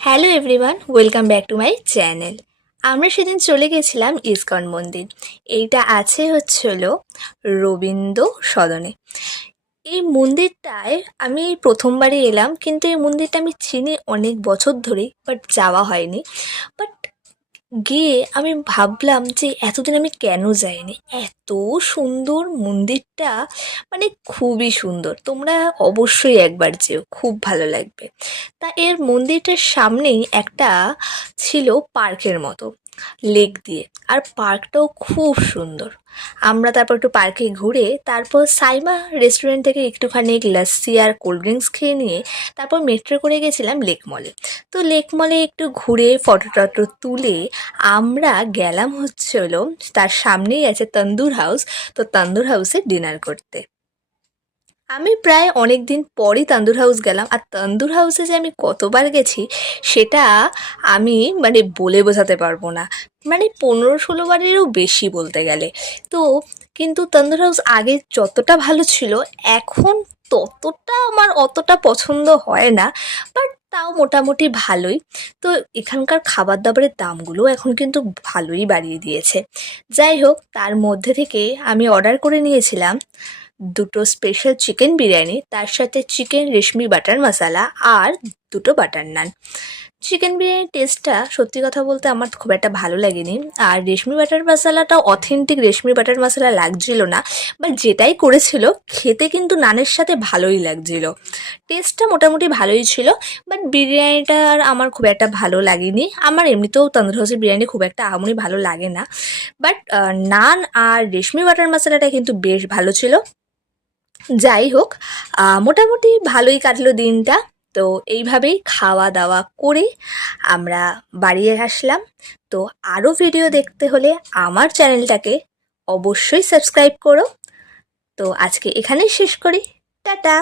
Hello everyone, welcome back to my channel. আমরা সেদিন চলে গেছিলাম ইসকন মন্দির। এইটা আছে হলো রবীন্দ্র সদনে। এই মন্দিরটায় আমি প্রথমবারই এলাম, কিন্তু এই মন্দিরটা আমি চিনি অনেক বছর ধরেই, বাট যাওয়া হয়নি। বাট গিয়ে আমি ভাবলাম যে এতদিন আমি কেন যাইনি। এত সুন্দর মন্দিরটা, মানে খুবই সুন্দর। তোমরা অবশ্যই একবার যেও, খুব ভালো লাগবে। তা এর মন্দিরটার সামনেই একটা ছিল পার্কের মতো, লেক দিয়ে। আর পার্কটাও খুব সুন্দর। আমরা তারপর একটু পার্কে ঘুরে তারপর সাইমা রেস্টুরেন্ট থেকে একটুখানি লাস্সি আর কোল্ড ড্রিঙ্কস খেয়ে নিয়ে তারপর মেট্রো করে গেছিলাম লেক মলে। তো লেক মলে একটু ঘুরে ফটো টটো তুলে আমরা গেলাম হলো, তার সামনেই আছে তন্দুর হাউস। তো তন্দুর হাউসে ডিনার করতে আমি প্রায় অনেক দিন পরই তান্দুর হাউস গেলাম। আর তান্দুর হাউসে যে আমি কতবার গেছি সেটা আমি বলে বোঝাতে পারবো না। 15-16 বারেরও বেশি বলতে গেলে। তো কিন্তু তান্দুর হাউস আগে যতটা ভালো ছিল, এখন ততটা আমার অতটা পছন্দ হয় না। বাট তাও মোটামুটি ভালোই। তো এখানকার খাবার দাবারের দামগুলো এখন কিন্তু ভালোই বাড়িয়ে দিয়েছে। যাই হোক, তার মধ্যে থেকে আমি অর্ডার করে নিয়েছিলাম দুটো স্পেশাল চিকেন বিরিয়ানি, তার সাথে চিকেন রেশমি বাটার মশালা আর দুটো বাটার নান। চিকেন বিরিয়ানির টেস্টটা সত্যি কথা বলতে আমার খুব একটা ভালো লাগেনি। আর রেশমি বাটার মশালাটা অথেন্টিক রেশমি বাটার মশালা লাগছিল না। বাট যেটাই করেছিল খেতে কিন্তু নানের সাথে ভালোই লাগছিল। টেস্টটা মোটামুটি ভালোই ছিল। বাট বিরিয়ানিটা আর আমার খুব একটা ভালো লাগেনি। আমার এমনিতেও তন্দুর হাউসের বিরিয়ানি খুব একটা আহামরি ভালো লাগে না। But none R reshmi butter মশালাটা কিন্তু বেশ ভালো ছিল। যাই হোক, মোটামুটি ভালোই কাটলো দিনটা। তো এইভাবেই খাওয়া দাওয়া করে আমরা বাড়ি আসলাম। তো আরও ভিডিও দেখতে হলে আমার চ্যানেলটাকে অবশ্যই সাবস্ক্রাইব করো। তো আজকে এখানেই শেষ করি। টাটা।